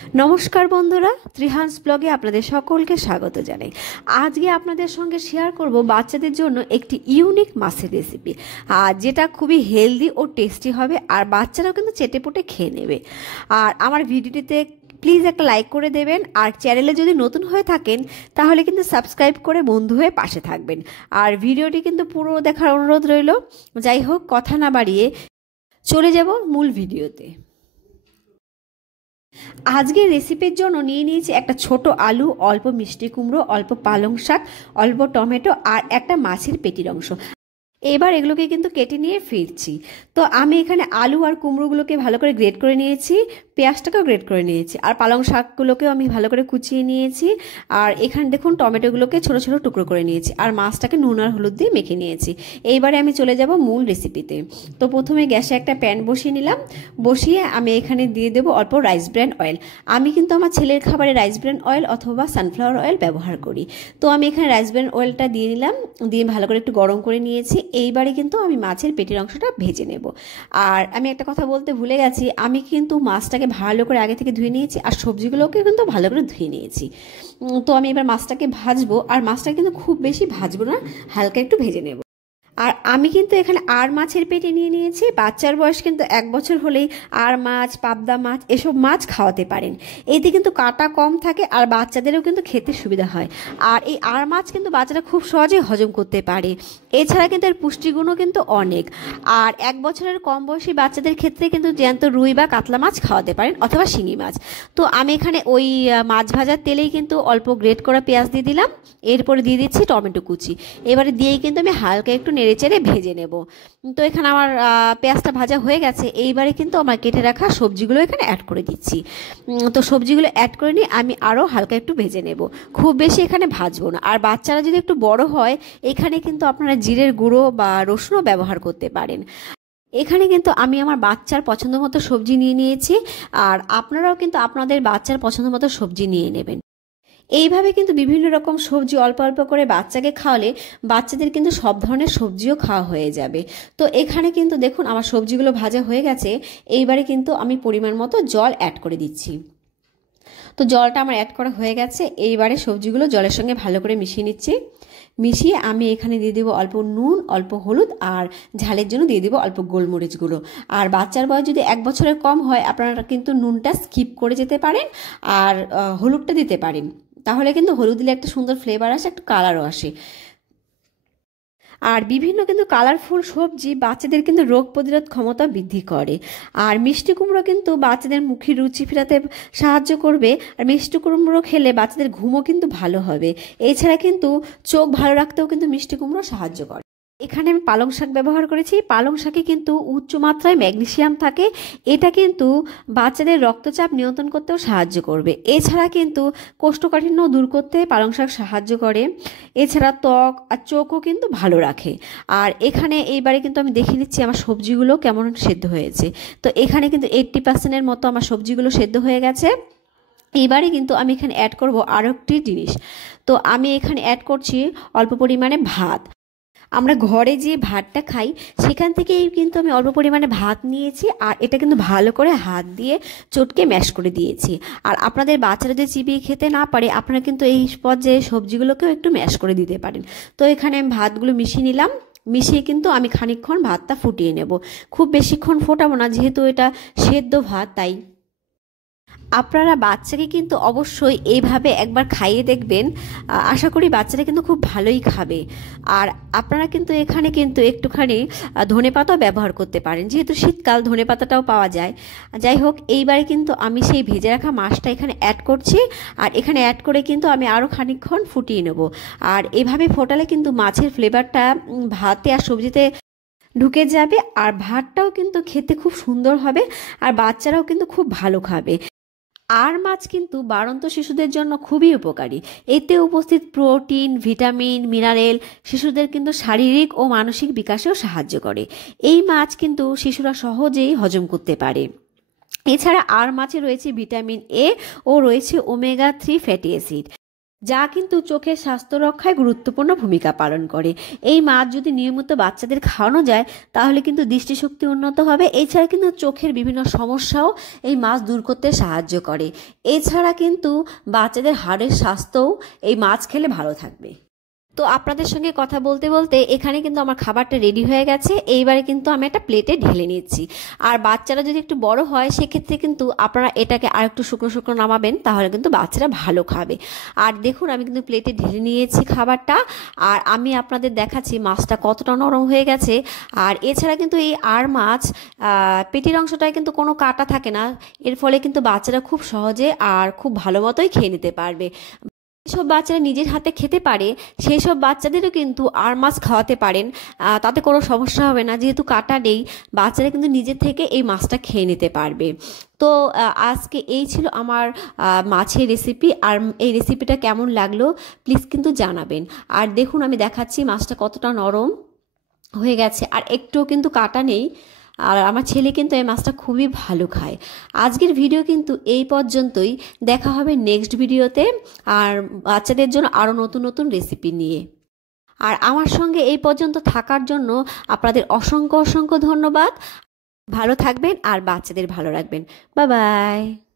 নমস্কার বন্ধুরা, ত্রিহান্স ব্লগে আপনাদের সকলকে স্বাগত জানাই। আজকে আপনাদের সঙ্গে শেয়ার করব বাচ্চাদের জন্য একটি ইউনিক মাছের রেসিপি, যেটা খুবই হেলদি ও টেস্টি হবে, আর বাচ্চারাও কিন্তু চেটেপুটে খেয়ে নেবে। আর আমার ভিডিওটিতে প্লিজ একটা লাইক করে দেবেন, আর চ্যানেলে যদি নতুন হয়ে থাকেন তাহলে কিন্তু সাবস্ক্রাইব করে বন্ধু হয়ে পাশে থাকবেন। আর ভিডিওটি কিন্তু পুরো দেখার অনুরোধ রইল। যাই হোক, কথা না বাড়িয়ে চলে যাব মূল ভিডিওতে। আজকের রেসিপির জন্য নিয়ে নিয়েছি একটা ছোট আলু, অল্প মিষ্টি কুমড়ো, অল্প পালং শাক, অল্প টমেটো আর একটা মাছের পেটির অংশ। এবার এগুলোকে কিন্তু কেটে নিয়ে ফিরছি। তো আমি এখানে আলু আর কুমড়োগুলোকে ভালো করে গ্রেট করে নিয়েছি, পেঁয়াজটাকেও গ্রেট করে নিয়েছি, আর পালং শাকগুলোকেও আমি ভালো করে কুচিয়ে নিয়েছি। আর এখানে দেখুন টমেটোগুলোকে ছোট ছোট টুকরো করে নিয়েছি, আর মাছটাকে নুন আর হলুদ দিয়ে মেখে নিয়েছি। এইবারে আমি চলে যাব মূল রেসিপিতে। তো প্রথমে গ্যাসে একটা প্যান বসিয়ে নিলাম। বসিয়ে আমি এখানে দিয়ে দেবো অল্প রাইস ব্র্যান অয়েল। আমি কিন্তু আমার ছেলের খাবারে রাইস ব্র্যান অয়েল অথবা সানফ্লাওয়ার অয়েল ব্যবহার করি। তো আমি এখানে রাইস ব্র্যান অয়েলটা দিয়ে নিলাম, দিয়ে ভালো করে একটু গরম করে নিয়েছি। এইবারে কিন্তু আমি মাছের পেটির অংশটা ভেজে নেব। আর আমি একটা কথা বলতে ভুলে গেছি, আমি কিন্তু মাছটাকে ভালো করে আগে থেকে ধুয়ে নিয়েছি, আর সবজিগুলোকে কিন্তু ভালো করে ধুয়ে নিয়েছি। তো আমি এবার মাছটাকে ভাজবো, আর মাছটা কিন্তু খুব বেশি ভাজবো না, হালকা একটু ভেজে নেব। আর আমি কিন্তু এখানে আর মাছের পেটে নিয়ে নিয়েছি। বাচ্চার বয়স কিন্তু 1 বছর হলেই আর মাছ, পাবদা মাছ এসব মাছ খাওয়াতে পারেন। এতে কিন্তু কাঁটা কম থাকে, আর বাচ্চাদেরও কিন্তু খেতে সুবিধা হয়। আর এই আর মাছ কিন্তু বাচ্চারা খুব সহজেই হজম করতে পারে। এছাড়া কিন্তু এর পুষ্টিগুণও কিন্তু অনেক। আর 1 বছরের কম বয়সী বাচ্চাদের ক্ষেত্রে কিন্তু জ্যান্ত রুই বা কাতলা মাছ খাওয়াতে পারেন, অথবা শিঙি মাছ। তো আমি এখানে ওই মাছ ভাজার তেলেই কিন্তু অল্প গ্রেট করা পেঁয়াজ দিয়ে দিলাম, এরপরে দিয়ে দিচ্ছি টমেটো কুচি। এবারে দিয়েই কিন্তু আমি হালকা একটু নেড়ে চেড়ে ভেজে নেব। তো এখানে আমার পেঁয়াজটা ভাজা হয়ে গেছে। এইবারে কিন্তু আমার কেটে রাখা সবজিগুলো এখানে অ্যাড করে দিচ্ছি। তো সবজিগুলো অ্যাড করে নিয়ে আমি আরও হালকা একটু ভেজে নেব, খুব বেশি এখানে ভাজবো না। আর বাচ্চারা যদি একটু বড় হয়, এখানে কিন্তু আপনারা জিরের গুঁড়ো বা রসুনও ব্যবহার করতে পারেন। এখানে কিন্তু আমি আমার বাচ্চার পছন্দ মতো সবজি নিয়ে নিয়েছি, আর আপনারাও কিন্তু আপনাদের বাচ্চার পছন্দ মতো সবজি নিয়ে নেবেন। এইভাবে কিন্তু বিভিন্ন রকম সবজি অল্প অল্প করে বাচ্চাকে খাওয়ালে বাচ্চাদের কিন্তু সব ধরনের সবজিও খাওয়া হয়ে যাবে। তো এখানে কিন্তু দেখুন আমার সবজিগুলো ভাজা হয়ে গেছে। এইবারে কিন্তু আমি পরিমাণ মতো জল অ্যাড করে দিচ্ছি। তো জলটা আমার অ্যাড করা হয়ে গেছে। এইবারে সবজিগুলো জলের সঙ্গে ভালো করে মিশিয়ে নিচ্ছি। মিশিয়ে আমি এখানে দিয়ে দেবো অল্প নুন, অল্প হলুদ, আর ঝালের জন্য দিয়ে দেবো অল্প গোলমরিচ গুঁড়ো। আর বাচ্চার বয়স যদি 1 বছরের কম হয়, আপনারা কিন্তু নুনটা স্কিপ করে যেতে পারেন, আর হলুদটা দিতে পারেন। তাহলে কিন্তু হলুদ দিলে একটা সুন্দর ফ্লেভার আসে, একটা কালারও আসে। আর বিভিন্ন কিন্তু কালারফুল সবজি বাচ্চাদের কিন্তু রোগ প্রতিরোধ ক্ষমতা বৃদ্ধি করে। আর মিষ্টি কুমড়ো কিন্তু বাচ্চাদের মুখে রুচি ফেরাতে সাহায্য করবে। আর মিষ্টি কুমড়ো খেলে বাচ্চাদের ঘুমও কিন্তু ভালো হবে। এছাড়া কিন্তু চোখ ভালো রাখতেও কিন্তু মিষ্টি কুমড়ো সাহায্য করে। এখানে আমি পালং শাক ব্যবহার করেছি। পালং শাকে কিন্তু উচ্চ মাত্রায় ম্যাগনেসিয়াম থাকে। এটা কিন্তু বাচ্চাদের রক্তচাপ নিয়ন্ত্রণ করতেও সাহায্য করবে। এছাড়া কিন্তু কোষ্ঠকাঠিন্য দূর করতে পালং শাক সাহায্য করে। এছাড়া ত্বক আর চোখও কিন্তু ভালো রাখে। আর এখানে এইবারে কিন্তু আমি দেখে নিচ্ছি আমার সবজিগুলো কেমন সেদ্ধ হয়েছে। তো এখানে কিন্তু 80% মতো আমার সবজিগুলো সেদ্ধ হয়ে গেছে। এবারে কিন্তু আমি এখানে অ্যাড করব আরও একটি জিনিস। তো আমি এখানে অ্যাড করছি অল্প পরিমাণে ভাত। আমরা ঘরে যে ভাতটা খাই, সেখান থেকেই কিন্তু আমি অল্প পরিমাণে ভাত নিয়েছি, আর এটা কিন্তু ভালো করে হাত দিয়ে চটকে ম্যাশ করে দিয়েছি। আর আপনাদের বাচ্চারা যদি চিবিয়ে খেতে না পারে, আপনারা কিন্তু এই পর্যায়ে সবজিগুলোকেও একটু ম্যাশ করে দিতে পারেন। তো এখানে আমি ভাতগুলো মিশিয়ে নিলাম। মিশিয়ে কিন্তু আমি খানিকক্ষণ ভাতটা ফুটিয়ে নেব। খুব বেশিক্ষণ ফোটাবো না, যেহেতু এটা সেদ্ধ ভাত, তাই আপনারা বাচ্চাকে কিন্তু অবশ্যই এইভাবে একবার খাইয়ে দেখবেন। আশা করি বাচ্চারা কিন্তু খুব ভালোই খাবে। আর আপনারা কিন্তু এখানে কিন্তু একটুখানি ধনেপাতাও ব্যবহার করতে পারেন, যেহেতু শীতকাল ধনেপাতাটাও পাওয়া যায়। যাই হোক, এইবারে কিন্তু আমি সেই ভেজে রাখা মাছটা এখানে অ্যাড করছি। আর এখানে অ্যাড করে কিন্তু আমি আরও খানিকক্ষণ ফুটিয়ে নেব। আর এভাবে ফোটালে কিন্তু মাছের ফ্লেভারটা ভাতে আর সবজিতে ঢুকে যাবে, আর ভাতটাও কিন্তু খেতে খুব সুন্দর হবে, আর বাচ্চারাও কিন্তু খুব ভালো খাবে। আর মাছ কিন্তু বাড়ন্ত শিশুদের জন্য খুবই উপকারী। এতে উপস্থিত প্রোটিন, ভিটামিন, মিনারেল শিশুদের কিন্তু শারীরিক ও মানসিক বিকাশেও সাহায্য করে। এই মাছ কিন্তু শিশুরা সহজেই হজম করতে পারে। এছাড়া আর মাছে রয়েছে ভিটামিন এ ও রয়েছে ওমেগা 3 ফ্যাটি অ্যাসিড। যা কিন্তু চোখের স্বাস্থ্য রক্ষায় গুরুত্বপূর্ণ ভূমিকা পালন করে। এই মাছ যদি নিয়মিত বাচ্চাদের খাওয়ানো যায় তাহলে কিন্তু দৃষ্টিশক্তি উন্নত হবে। এছাড়া কিন্তু চোখের বিভিন্ন সমস্যাও এই মাছ দূর করতে সাহায্য করে। এছাড়া কিন্তু বাচ্চাদের হাড়ের স্বাস্থ্যও এই মাছ খেলে ভালো থাকবে। তো আপনাদের সঙ্গে কথা বলতে বলতে এখানে কিন্তু আমার খাবারটা রেডি হয়ে গেছে। এইবারে কিন্তু আমি একটা প্লেটে ঢেলে নিচ্ছি। আর বাচ্চারা যদি একটু বড় হয় সেক্ষেত্রে কিন্তু আপনারা এটাকে আর একটু শুকনো শুকনো নামাবেন, তাহলে কিন্তু বাচ্চারা ভালো খাবে। আর দেখুন আমি কিন্তু প্লেটে ঢেলে নিয়েছি খাবারটা। আর আমি আপনাদের দেখাচ্ছি মাছটা কতটা নরম হয়ে গেছে। আর এছাড়া কিন্তু এই আর মাছ পেটির অংশটায় কিন্তু কোনো কাটা থাকে না। এর ফলে কিন্তু বাচ্চারা খুব সহজে আর খুব ভালো মতোই খেয়ে নিতে পারবে। যেসব বাচ্চারা নিজের হাতে খেতে পারে সেই সব বাচ্চাদেরও কিন্তু আর মাছ খাওয়াতে পারেন, তাতে কোনো সমস্যা হবে না। যেহেতু কাটা নেই, বাচ্চারা কিন্তু নিজের থেকে এই মাছটা খেয়ে নিতে পারবে। তো আজকে এই ছিল আমার মাছের রেসিপি। আর এই রেসিপিটা কেমন লাগলো প্লিজ কিন্তু জানাবেন। আর দেখুন আমি দেখাচ্ছি মাছটা কতটা নরম হয়ে গেছে আর একটুও কিন্তু কাটা নেই। আর আমার ছেলে কিন্তু এই মাছটা খুবই ভালো খায়। আজকের ভিডিও কিন্তু এই পর্যন্তই। দেখা হবে নেক্সট ভিডিওতে আর বাচ্চাদের জন্য আরও নতুন নতুন রেসিপি নিয়ে। আর আমার সঙ্গে এই পর্যন্ত থাকার জন্য আপনাদের অসংখ্য অসংখ্য ধন্যবাদ। ভালো থাকবেন আর বাচ্চাদের ভালো রাখবেন। Bye bye.